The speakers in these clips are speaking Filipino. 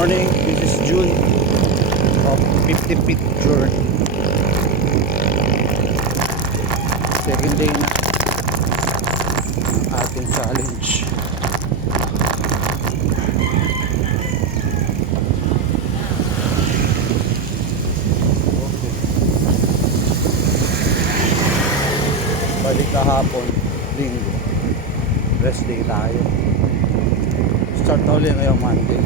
morning, this is June of 50 feet journey. Second day na ng ating challenge. Balik kahapon, linggo. Rest day tayo. Start na ulit ngayong Monday.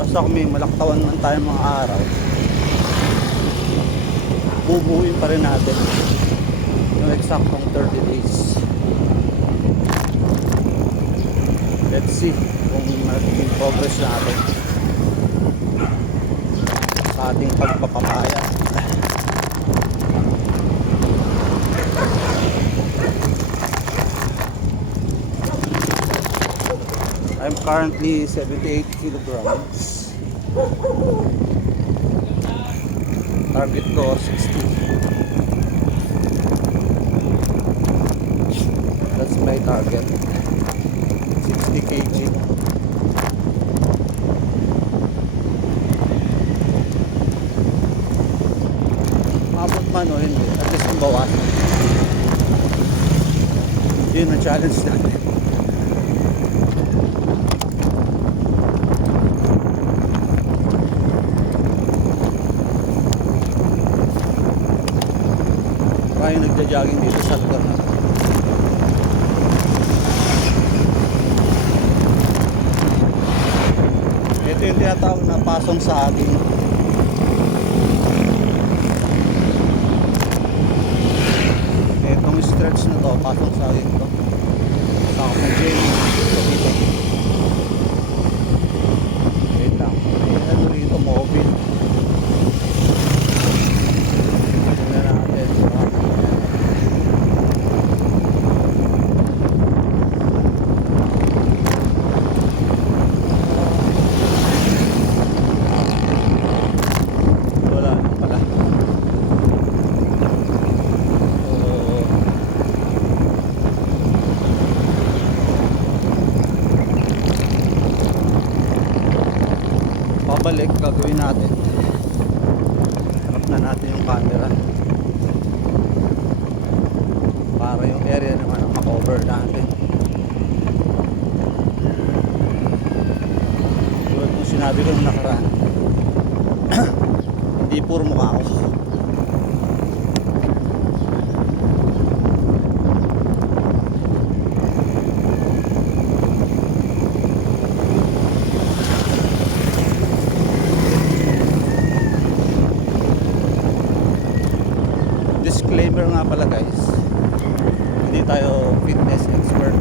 Basta kung may malaktawan man tayo mga araw, bubuuin pa rin natin yung eksaktong 30 days. Let's see kung magiging progress natin sa ating pagpapapaya. I'm currently 78 kilograms. Target ko 60. That's my target. 60 kg. Mabot man o hindi, at least ang bawas. Yun ang challenge natin. Kaya nagja-jogging dito sa lugar na ito yung tinatawag na pasong sa ating itong stretch na to, pasong sa ating to sa akong gym dito. Wait lang, may ano rito, mobile. Tignan natin. Wala na pala. Pabalik, gagawin natin. Harap na natin yung camera para yung area naman ang makover natin. Tulad kung sinabi ko nung nakaraan, hindi puro mukha ko. Disclaimer nga pala guys, hindi tayo fitness expert.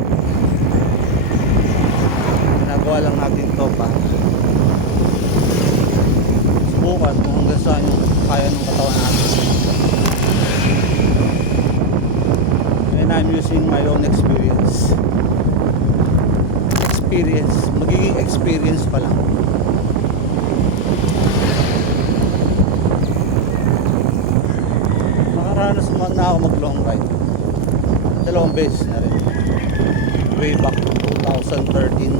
Ginagawa lang natin to pa subukan kung hanggang saan yung kaya ng katawan natin. And I'm using my own experience. Magiging experience pa lang. Nakaranas naman na ako mag long ride. Dalawang beses na rin. Way back to 2013.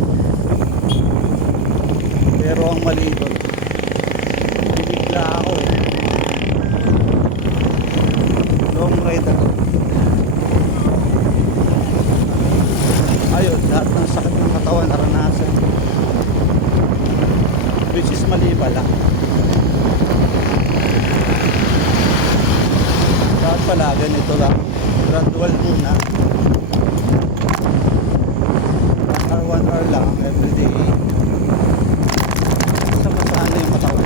Pero ang mali doon, bibigla ako eh. Long ride ako. Ayun, lahat ng sakit ng katawan naranasan. Which is mali pala. Dapat pala ganito lang, gradual muna. 1 hour lang everyday. Sama-sama na yung katawan.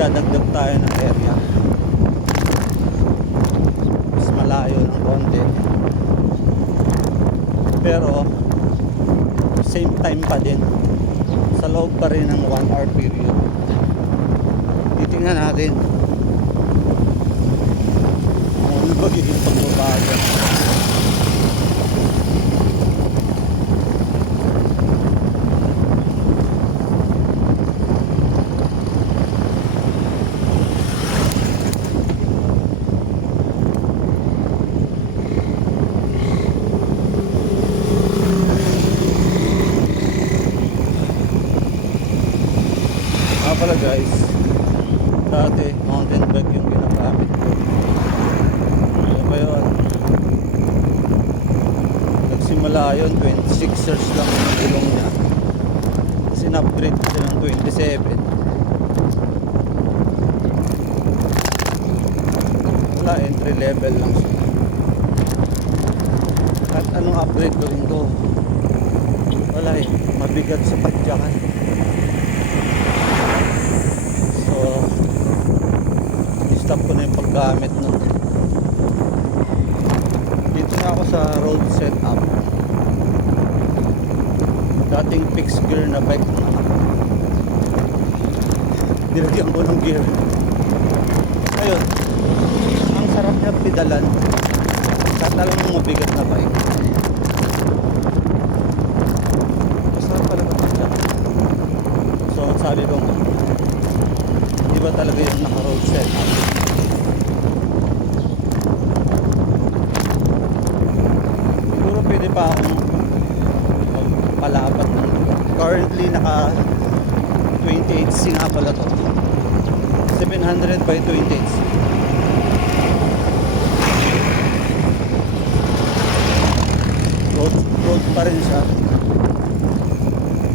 Magdadagdag tayo ng area. Mas malayo ng konti. Pero same time pa din, sa loob pa rin ng 1 hour period. Titingnan natin kung ano magiging pagbabago. Pala guys, dati mountain bike yung ginagamit ko. So ngayon, nagsimula yun, 26 years lang yung gulong niya. Kasi na-upgrade ko siya ng 27. Wala, entry level lang siya. At anong upgrade ko rin to? Wala eh, mabigat sa padyakan. Stop ko na yung paggamit nun. Dito na ako sa road setup. Dating fixed gear na bike na nilagyan ko ng gear. Ayun, ang sarap niya pedalan sa talagang mabigat na bike. Masarap talaga siya. So sabi ko, di ba talaga yung naka road setup? Pwede pa akong magpalapat ng currently naka 28C nga pala to, 700 by 28C. Road pa rin siya,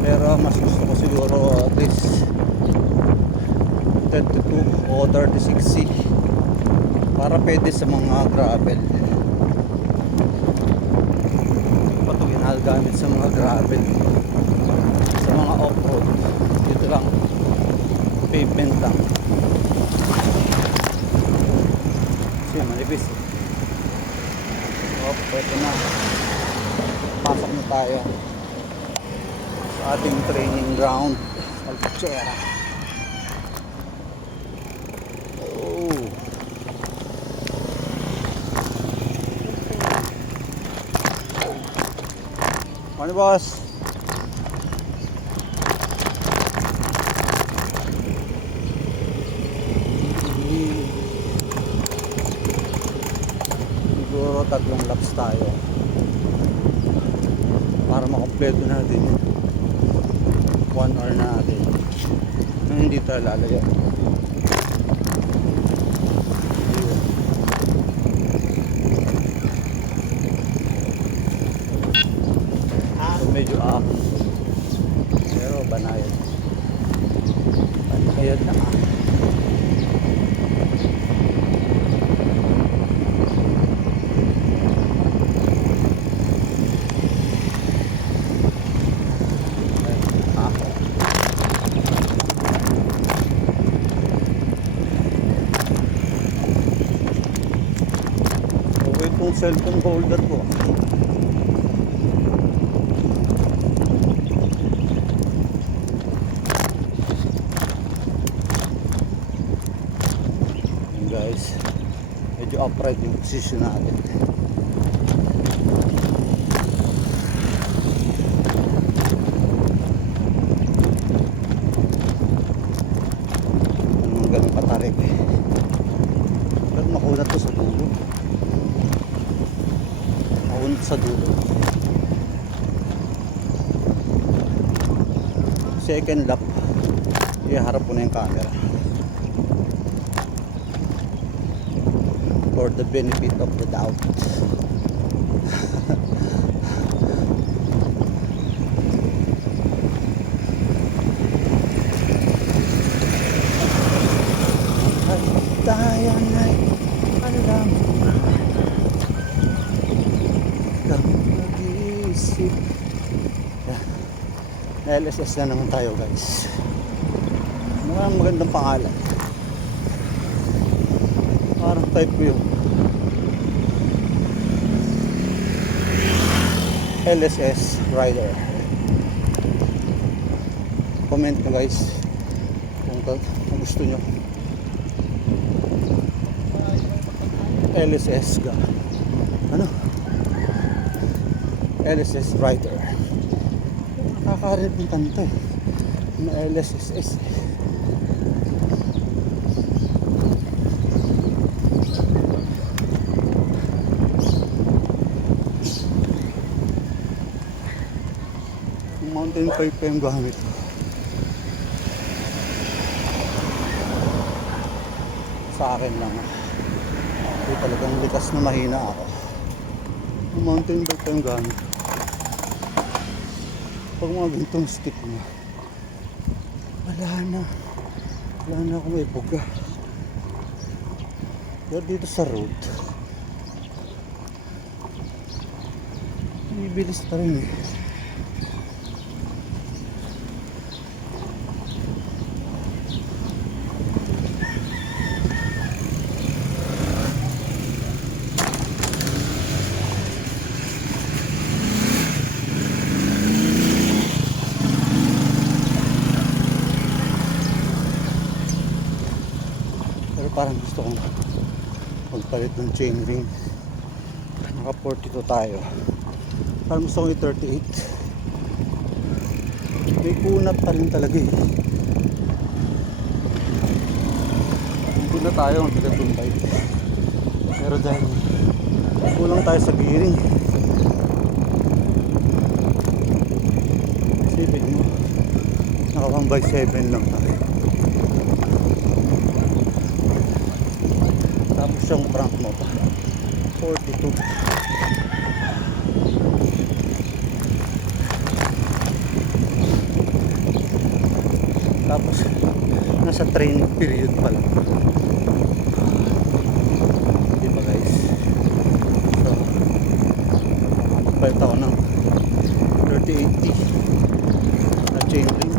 pero mas gusto ko siguro at least 32 o 36C para pwede sa mga gravel. Gamit sa mga gravel, sa mga off-road. Dito lang, pavement lang. Kasi manipis. So, pwede na. Pasok na tayo sa ating training ground, Albuchera. Ano boss? Siguro 3 laps tayo para makompleto natin 1 hour natin nang hindi tayo lalayan. Medyo pero banayad na okay itong cellphone holder ko. Guys, medyo upright yung position natin. Anong ganun patarik, ba't makunat to sa dulo? Makunat sa dulo. Second lap, iharap ko na yung camera for the benefit of the doubt. Tayo na alam kang mag-iisip. LSS na naman tayo guys. Magandang pangalan. Parang type ko yung LSS rider. Comment nyo guys kung gusto nyo. LSS ga ano? LSS rider. Nakakaharap ng kanta eh. Yung LSS. Mountain pipe pa yung gamit. Sa akin lang. Hindi talagang likas na mahina ako. Mountain bike pa yung gamit. Pag mga ganitong stick na, wala na ako may buga. Pero dito sa road, bibilis pa rin eh. Parang gusto kong magpalit ng chainring. Naka 42 tayo. Parang gusto kong i-38. May kunat pa rin talaga eh. Hindi na tayo ang pinatumbay. Pero dahil kulang tayo sa gearing, sipin mo, naka 1/7 lang tayo. Tapos yung crank mo pa 42. Tapos nasa training period pa lang. Diba guys? So magpalit ako ng 3080 na chain ring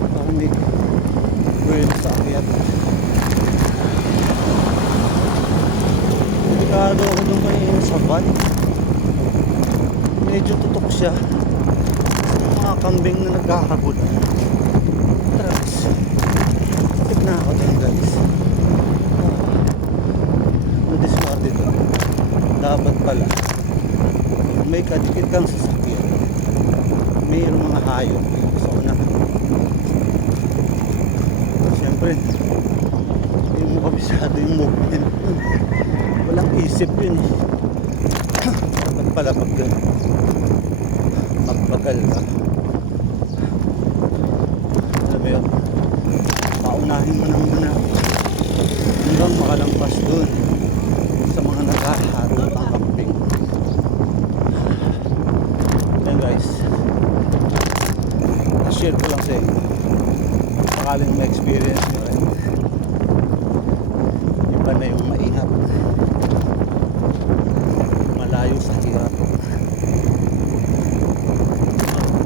para may buwelo sa akyat. Delikado ako nung may sa van. Medyo tutok siya. Yung mga kambing na nagkakagulan. Tracks. Tip na ako dyan guys. Na-discard ito. Dapat pala may kadikit kang sasakyan, mayroong mga hayop sa unahan. Siyempre hindi mo kabisado yung movement. Walang isip yun. Dapat pala magbagal ka. Alam mo yun, paunahin mo naman na hanggang makalampas dun sa mga naghaharap ang camping. Yan guys, na-share ko lang sa inyo sakaling ma-experience nyo rin. Iba na yung maingat, malayo sa hirap.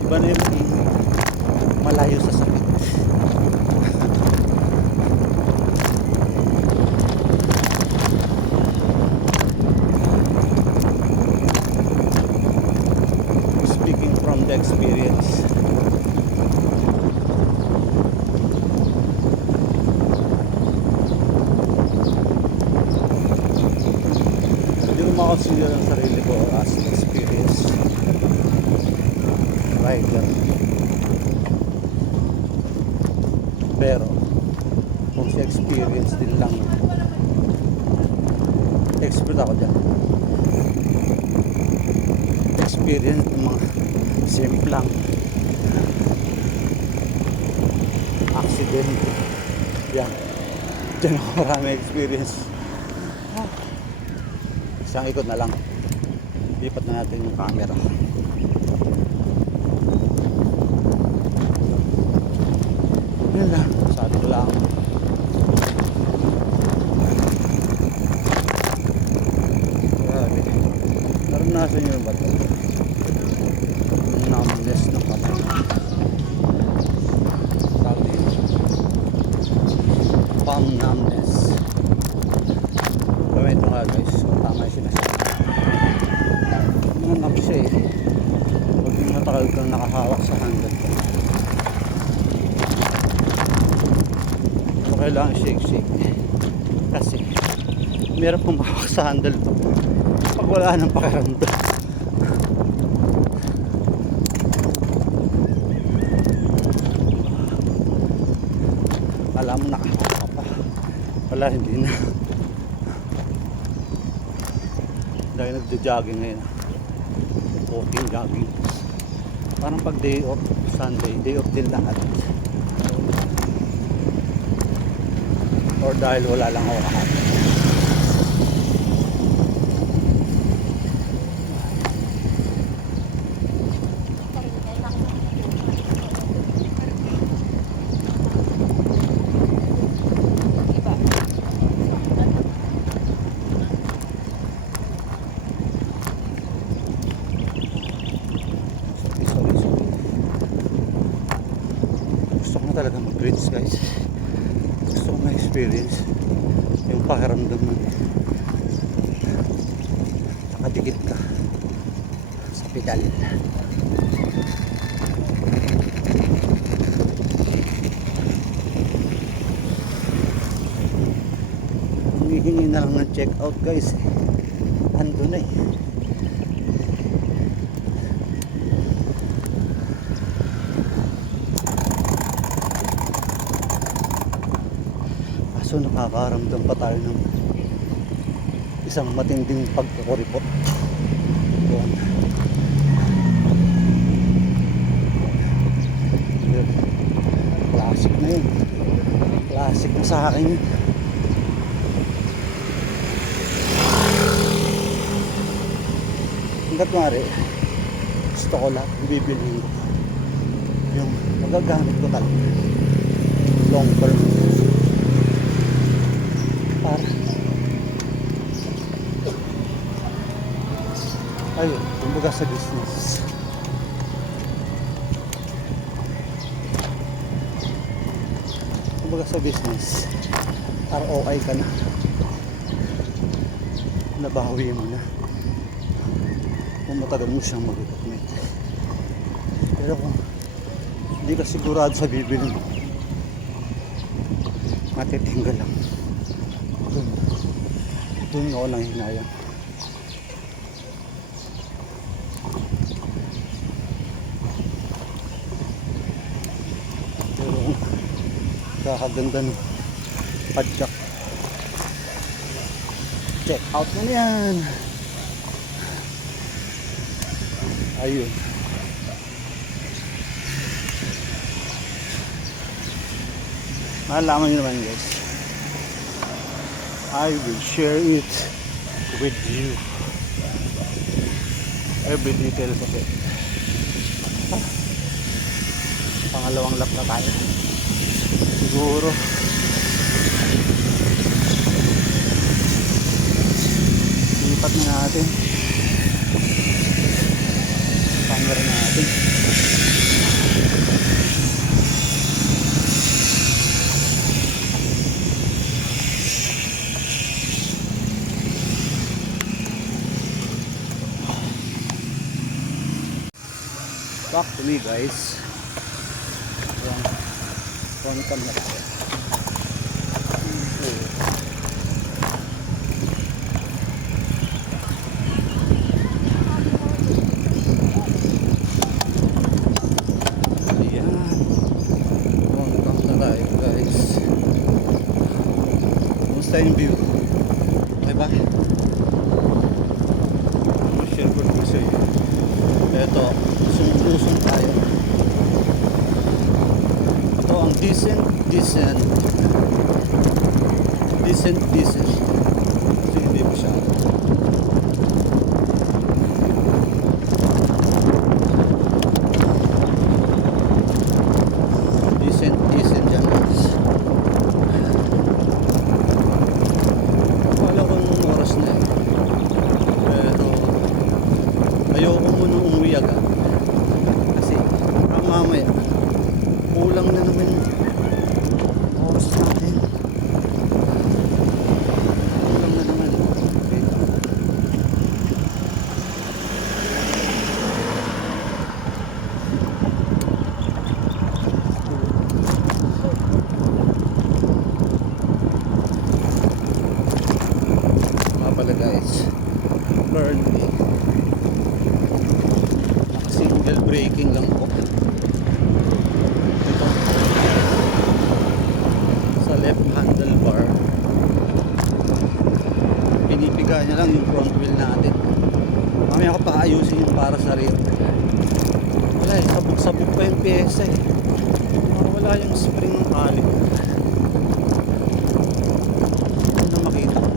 Iba na yung maingat, malayo sa sakit. Speaking from the experience. Hindi ko makakonsider ang sarili ko as experience rider. Pero kung si experience din lang, expert ako dyan. Experience ng mga simplang accident. Yan. Diyan ako marami experience. Isang ikot na lang. Lipat na natin yung camera. Yun lang. Sabi ko lang. Grabe. Naranasan nyo ba ito? Numbness ng kamay. Sabi palm numbness. Gawin ito nga guys, kung tama yung sinasabi. siya eh. Pag matagal kang nakahawak sa handle ko. So kailangan shake. Kasi meron pong mahawak sa handle ko pag wala nang pakiramdam. Alam mo nakahawak pa. Wala, hindi na. Dahil nagja-jogging ngayon. Walking, jogging. Parang pag day off, Sunday, day off din lahat. Or dahil wala lang ako kahapon. Gusto ko na talaga mag-grids, guys. Gusto ko na-experience yung pakiramdam mo nakadikit ka sa pedal. Humihingi na lang ng check out, guys. Ando na eh. So nakakaramdam pa tayo ng isang matinding pagkukuripot doon. Classic na yun. Classic na sa akin yun. Hanggat mari gusto ko lang bibilhin ko yung magagamit ko talaga long term para ayun, kumbaga sa business. Kumbaga sa business, ROI ka na, nabawi mo na kung matagal mo siyang mag-equipment. Pero kung hindi ka sigurado sa bibili mo, matitinggal lang. Doon ako nang hinayang. Pero kakaganda ng padjak. Check out na yan. Ayun. Malaman nyo naman, guys. I will share it with you. Every details of it. Pangalawang lap na tayo. Siguro lipat na natin. Camera natin. Back to me, guys. Front cam na tayo. Ayan. Front cam na tayo, guys. Kumusta yung view? Diba? Share ko lang sa iyo. Ito, sumulusong tayo. Ito ang decent. Kasi hindi mo siya. Decent dyan, guys. Wala kong oras na eh. Pero ayoko muna umuwi agad. Kasi mamaya kulang na naman oras natin. guys. Currently naka single braking lang po. Ito sa left handlebar, pinipiga niya lang yung front wheel natin. Mamaya ko pa ayusin yung para sa rear. Wala eh, sabog-sabog pa yung pyesa eh. Wala yung spring ng kalik. Ano na makita ko?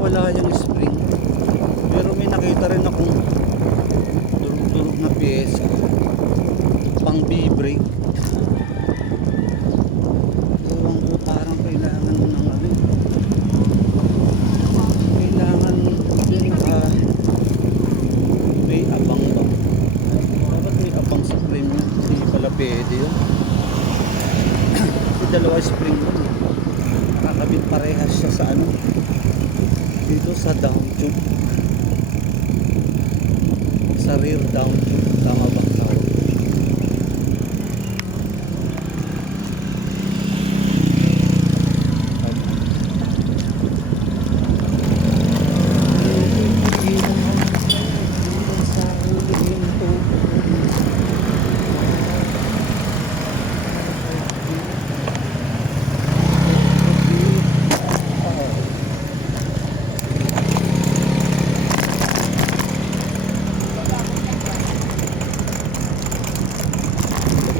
Wala yung spring. Pero may nakita rin akong durug-durug na pyesa. Pang B-brake. Ewan ko, parang kailangan ng ano. Kailangan din may abang ba? Dapat may abang sa frame niya. Hindi pala pwede yun. Kasi dalawa spring yun. Nakakabit parehas siya sa ano. Dito sa down tube. Sa rear down tube. Tama ba ang tawag?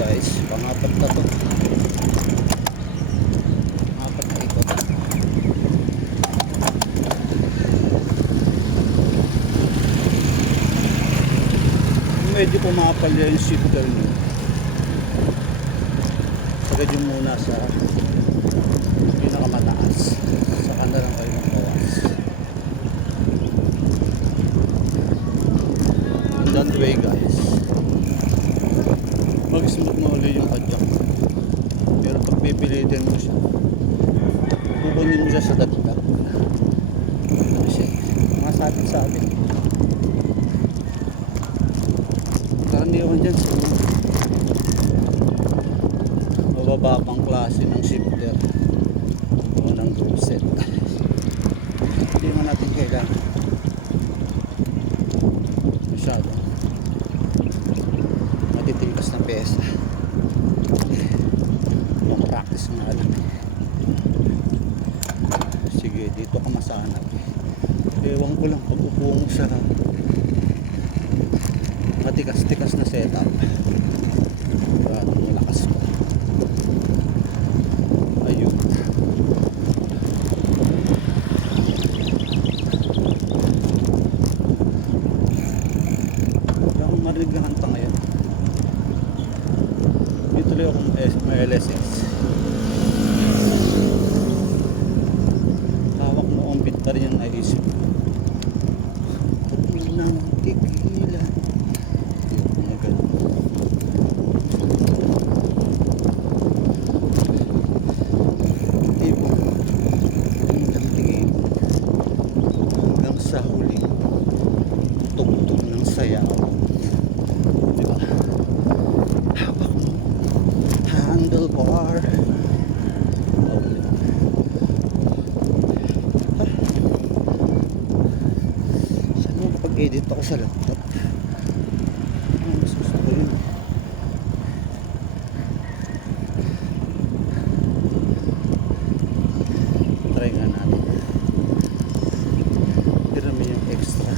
Guys, pangapat na to. Pangapat na ikot. Medyo pumapal yung shifter nyo. Sagad yung muna sa pinakamataas. Saka na lang kayo magbawas. And that way guys, mag-smooth mo ulit yung padyak. Pero pag pipilitin mo siya, kukunin mo siya sa dagdag. Ano siya? Mga sabit-sabit. Karaniwan dyan sa mababa pang klase ng shifter o ng group set. Hindi mo natin kailangan masyado matitigas na pesa. Long practice nga lang. Sige, dito ka masanap. Ewan ko lang pag upo mo sa matikas-tikas na setup. Grabe yung lakas ko. Ayun. Wala akong marinig na kanta ngayon. Tuloy akong may LSS. Hawak mo ang beat pa rin yung naisip. Huwag mo nang tigilan. Yung mga ganun. Tipo, huwag mo nang tigilan. Hanggang sa huling tugtog ng sayaw. Diba? Hawak mo handlebar. Saan mo kapag-edit ako sa laptop? Mas gusto ko yun. Try nga natin. Dirami yung extra.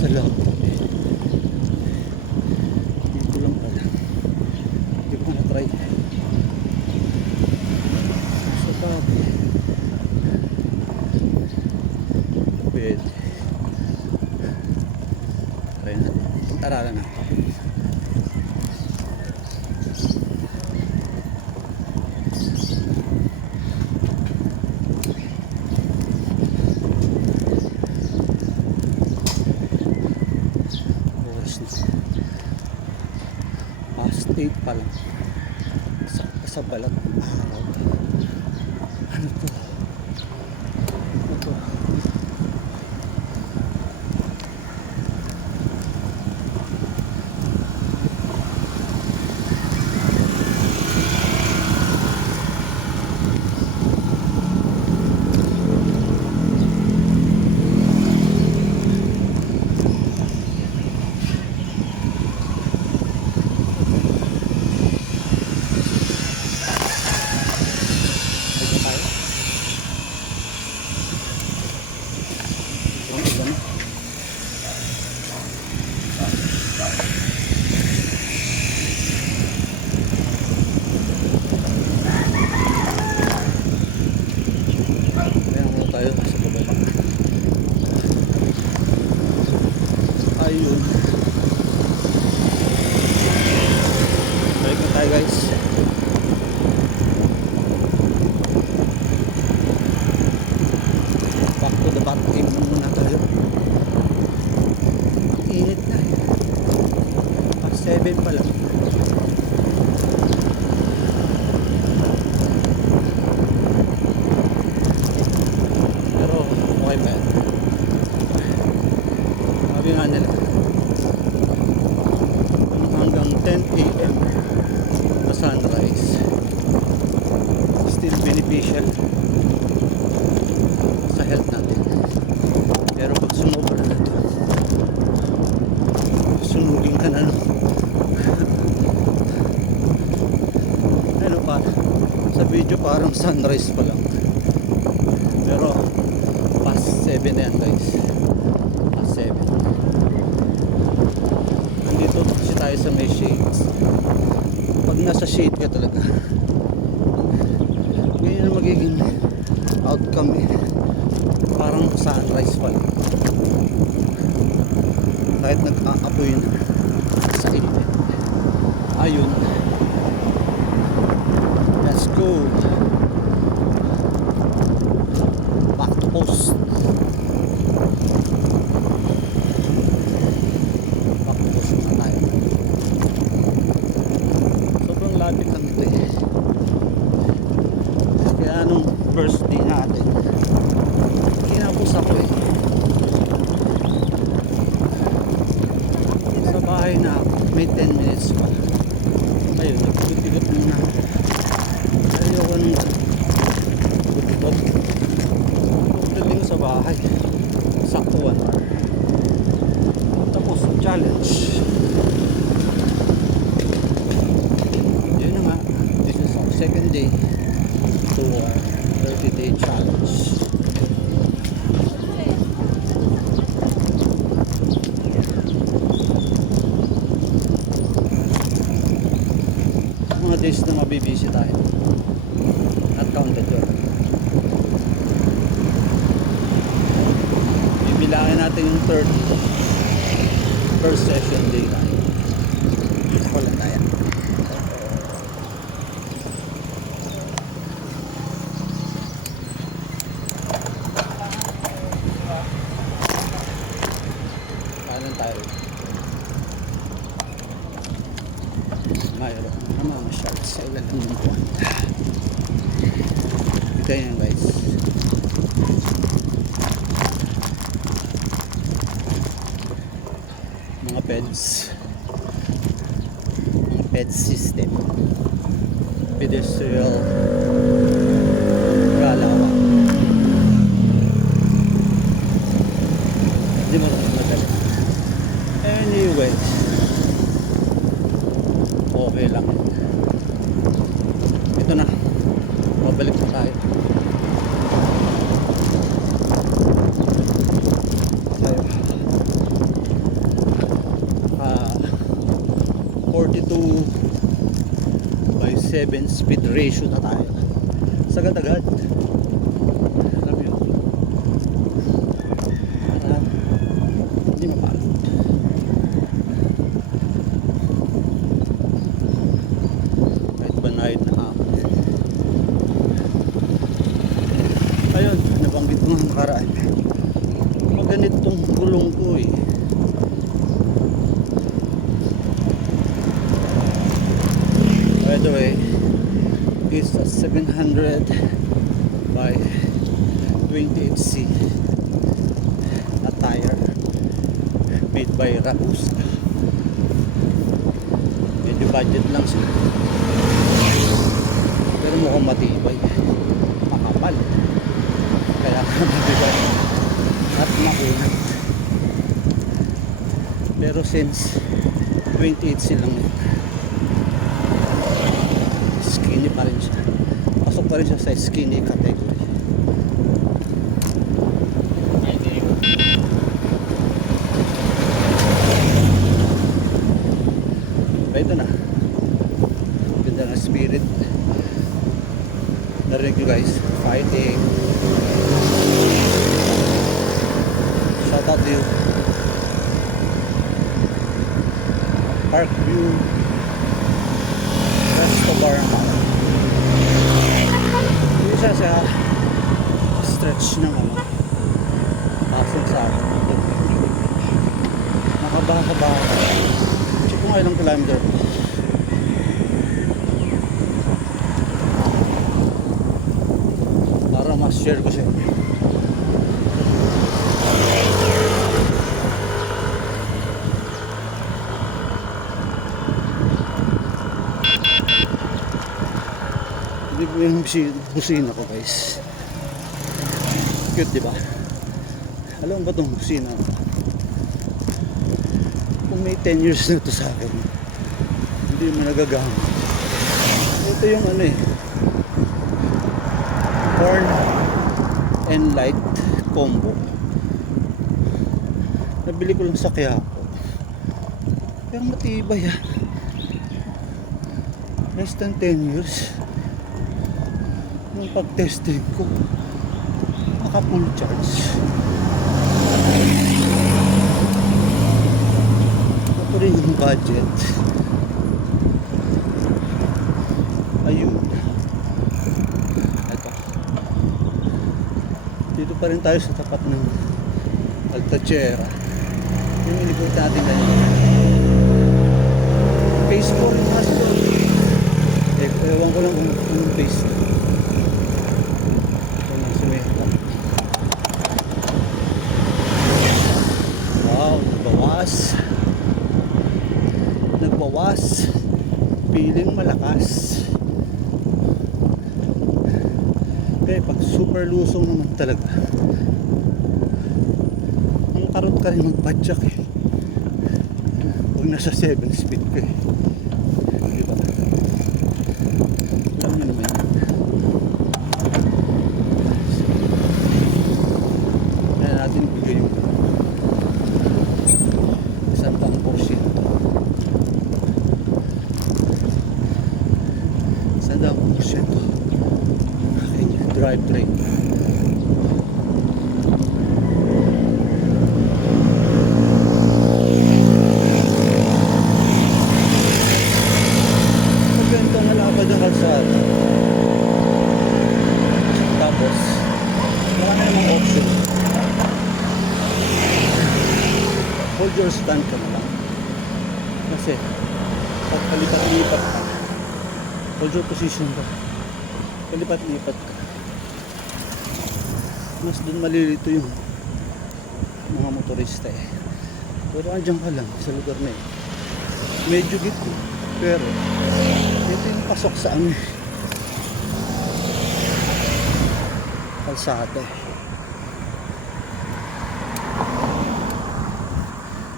Sa laptop dito lang pala, hindi ko na try sa babi. Pwede try natin, pag-aralan natin. State pa lang sa balat ng araw. Ano to? Ano to? 7 pa lang. Pero okay pa yan. Sabi nga nila, hanggang 10 AM na sunrise, still beneficial sa health natin. Pero pag sumobra na ito, sunugin ka na, no? Ano pa, sa video parang sunrise pa lang, pero past 7 na yan guys, past 7. Nandito kasi tayo sa may shades. Pag nasa shade ka talaga, ganyan ang magiging outcome eh. Parang sunrise pa lang, kahit nag-aapoy na sa init. Ayun, let's go back to post. Back to post na tayo. Sobrang lapit lang ito eh. Kaya nung birthday natin, kinapos ako eh. Sa bahay na ako, may 10 minutes pa. Ayun, nagputigot muna. Ayoko nung putigot. Pagdating sa bahay, sakto 1 hour. Tapos, challenge. Yun na nga, this is our second day to 30-day challenge. Mga days na mabibisi tayo, not counted yun. Bibilangin natin yung 30 first session day tayo. Ako lang tayo. Kanan tayo. Mayroon na mga shots sa ilalim ng buwan. Ito yan guys. Mga peds. Mga ped system. Pedestrian galawa. Hindi mo naman madali. Anyway, okay lang. Ito na, mabalik na tayo. 42 by 7 speed ratio na tayo. Sagad-agad. Alam mo yun? Hindi mapagod. Kahit banayad na ako. Ayun, nabanggit ko nga nakaraan. Maganit tong gulong ko eh. By the way, it's a 700 by 28C na tire made by Ragusa. Medyo budget lang siya, pero mukhang matibay, makapal, kaya matibay at makunat. Pero since 28C lang yun, skinny pa rin siya. Pasok pa rin siya sa skinny category. Ito na. Ganda ng spirit. Narinig nyo guys, fighting. Shout out to you. Park view. Resto bar. Hindi siya sa stretch ng ano. Pasok sa akin. Nakabaka-baka. Mga ilang kilometer. Para mas share ko siya. Hindi ko yung busina ko, guys. Cute, diba? Alam mo ba itong busina? Kung may 10 years na to sa akin, hindi mo nagagamit. Ito yung ano eh, horn and light combo. Nabili ko lang sa Quiapo. Pero matibay ah. Less than 10 years. Nung pag-testing ko, naka full charge. Ito rin yung budget. Ayun. Ito. Dito pa rin tayo sa tapat ng Altachera. Yung inikot natin kanina. Phase 4 yung master. Ewan ko lang kung phase 2. Ito lang sumenta. Wow, nagbawas. Nagbawas. Feeling malakas. Kaya pag super lusong naman talaga, ang karot ka rin magpadyak eh. Huwag nasa 7 speed ka eh. Diba? Alam nyo naman yan. Kaya natin bigay yung 100%. 100%. Drive train. Maganda na lapad ang kalsada. Tapos marami namang option. Hold your stand ka na lang. Kasi pag palipat-lipat ka, hold your position ka. Palipat-lipat ka, mas dun malilito yung mga motorista eh. Pero andyan ka lang sa lugar na eh. Medyo gito, pero ito yung pasok sa ano eh, kalsada eh.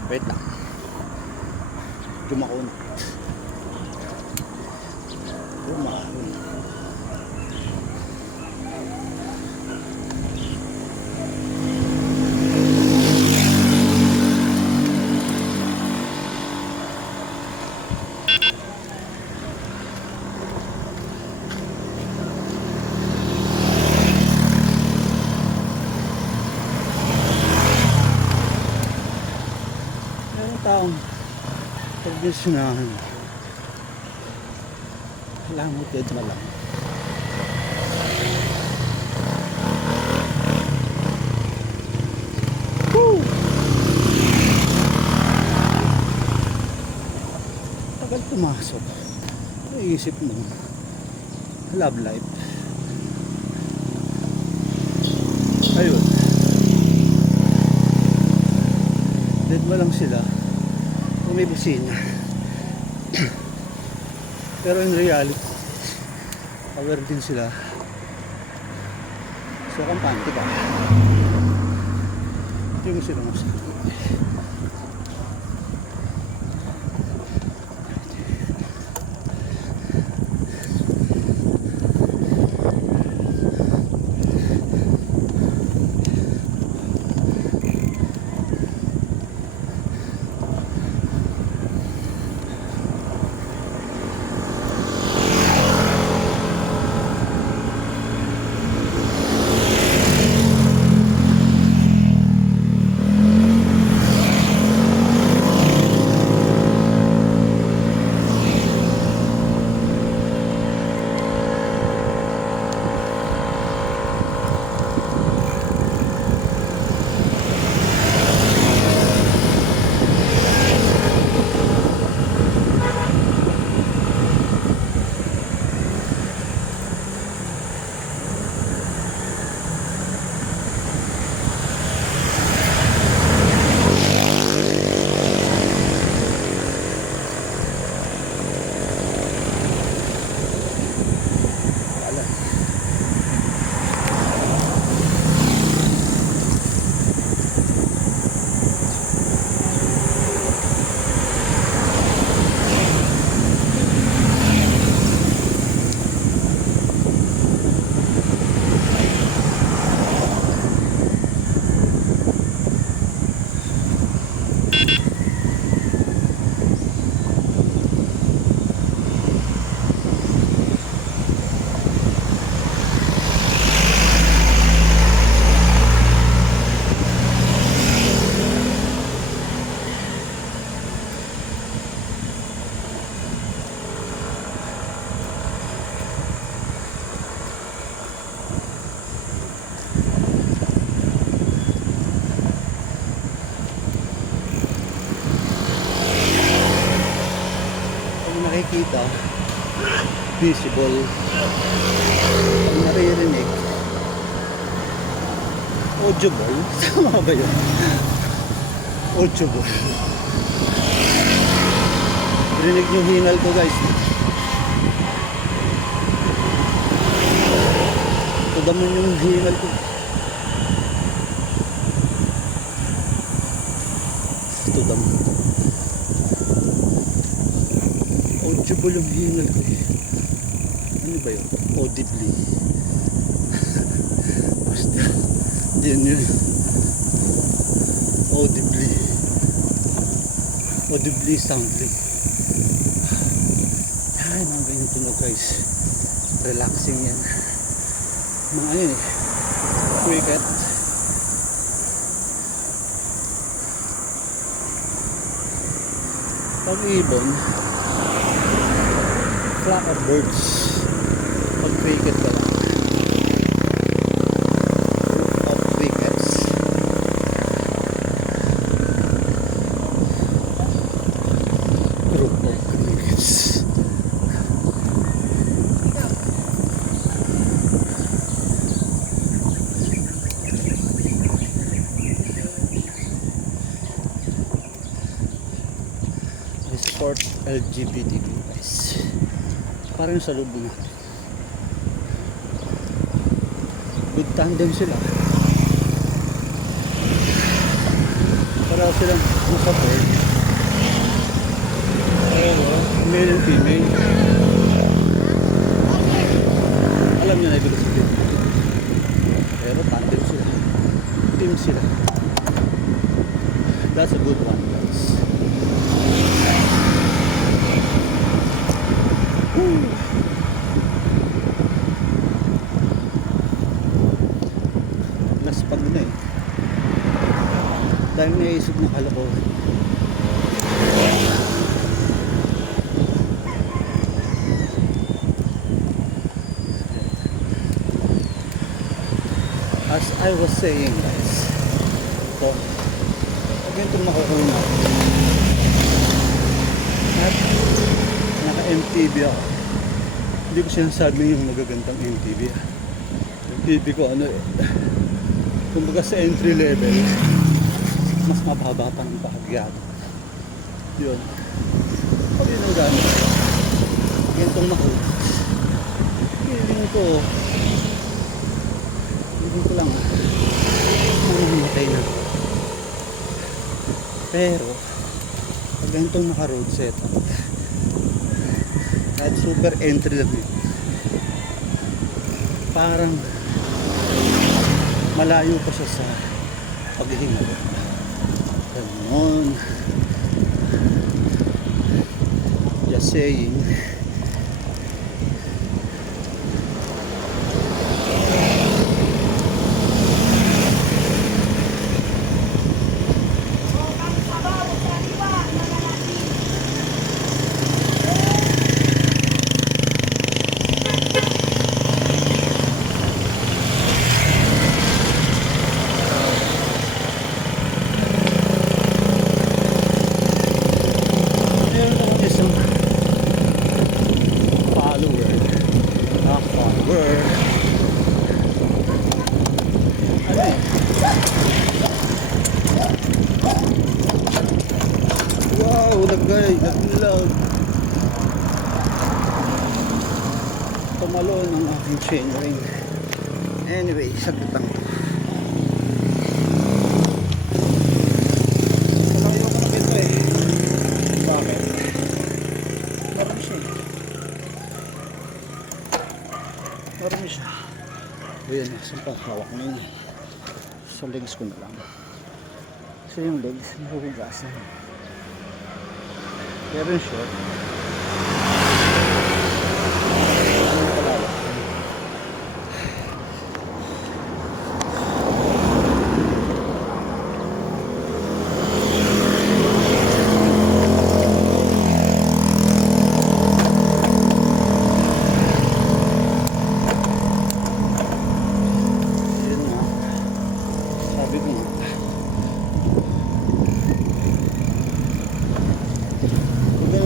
Wait lang, jumakunat. Taong pagdisyonahan, lamutid na lang. Woo! Tagal pumasok. Naisip mo, love life. Ayun, dead mo lang sila kung may busina. Pero in reality, aware din sila. So kampante ba? Ito yung sila masabi. nakikita, visible. Pag naririnig, audible. Tama ba yun? Audible. Rinig yung hingal ko guys. Ito naman yung hingal ko. Ito naman. Audible yung hingal ko. Ano ba yun? Audibly. Basta. Yun. Audibly. Audibly soundly. Ay, mga ganyan tunog guys. Relaxing yan. Mga ano yun eh. Cricket. Pag ibon, flock of birds. Pag cricket ka lang. Group of crickets. Group of crickets. I support LGBTQ guys. Parang sa loob na. Good tandem sila. Para silang support. Male and female. Alam niyo na ibig sabihin. Pero tandem sila. Team sila. That's a good one guys. Naspag na eh. Dahil naisip ng kalokohan. As I was saying guys, ito, pag itong makukuha at naka-MTV ako. Hindi ko sinasabi yung magagandang MTV. MTV ko ano eh, kumbaga sa entry level, mas mababa pa ng bahagyado. Yun. Pag yun ang gamit, ganitong makuha. Feeling ko lang mamamatay na. Pero pag ganitong naka road setup, kahit super entry lang yun, parang malayo pa siya sa paghihinga. Ganon. Just saying. Wow, naglag. Tumalon ang aking chain ring. Anyway, saglit lang ito. Malayo ko na ito eh. Bakit? Marami siya. Marami siya. Ayan, saan hawak mo yun. Sa legs ko na lang. Kasi yung legs, nahuhugasan. Pero yung short,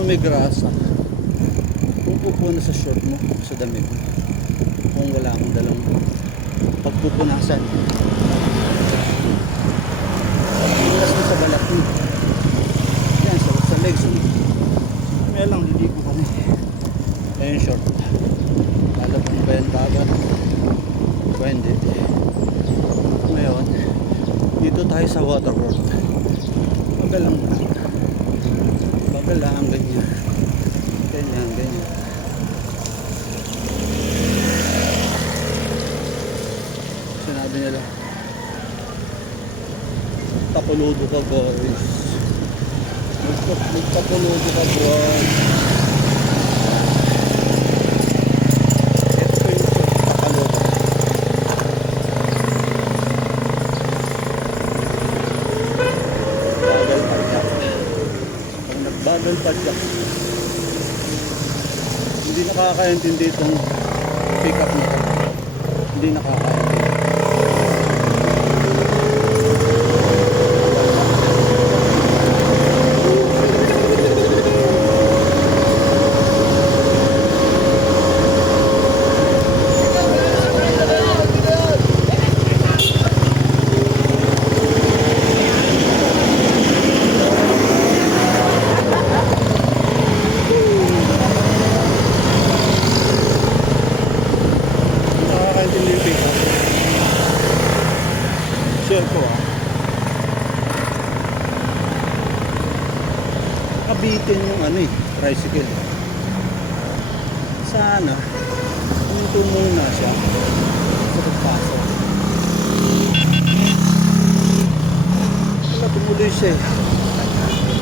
may grasa pupupo na sa short mo, sa damit mo. Kung wala akong dalang pagpupunasan. Pagpunas mo sa balat mo. Yan, sa legs mo. Kaya lang, liligo kami. Ayun, short. Lalaban ba yan dagat? Ba hindi? Ngayon, dito tayo sa waterfall. Bagal lang. Bagal lang, ganyan. Ganyan, ganyan. Sinabi nila, tapuludo ka guys. Magtapuludo ka guys. Ito po yung tapaludo. Bagal padyak. Pag nagbagal padyak, hindi nakakaintindi itong pick up nito. Hindi nakakaintindi. Nakakaintindi yung pick up. Share ko kabitin yung tricycle. Sana huminto muna siya sa pagpasok. Wala, tumuloy siya eh.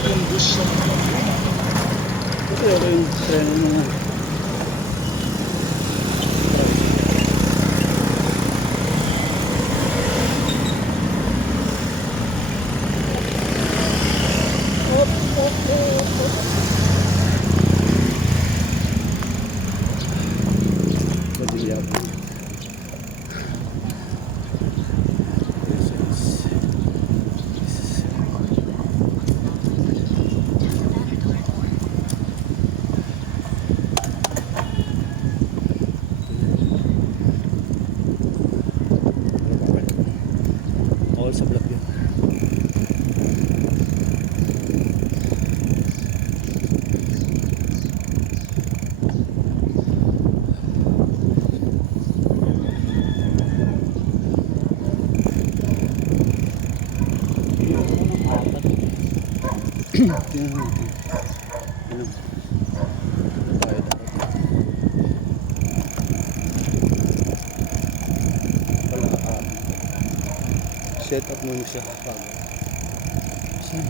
Yung bus siya. Kasi ako yung treno mga all sa vlog yun. Tingnan natin. Ano? Ano tayo dapat? Wala set up muna siya. Saan?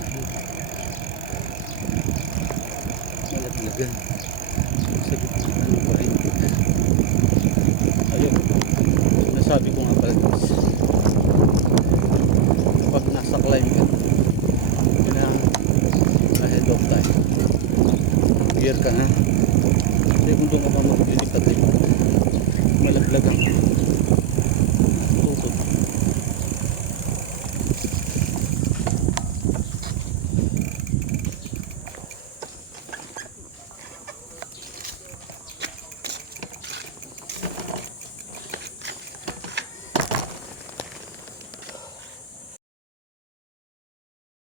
Malaglagan. Sa gitna ng bahay. Ayun. Nasabi ko nga pala guys. Kapag nasa climb ka, ahead of time. Gear ka na. Kasi kung doon ka pa maglilipad, malaglagan.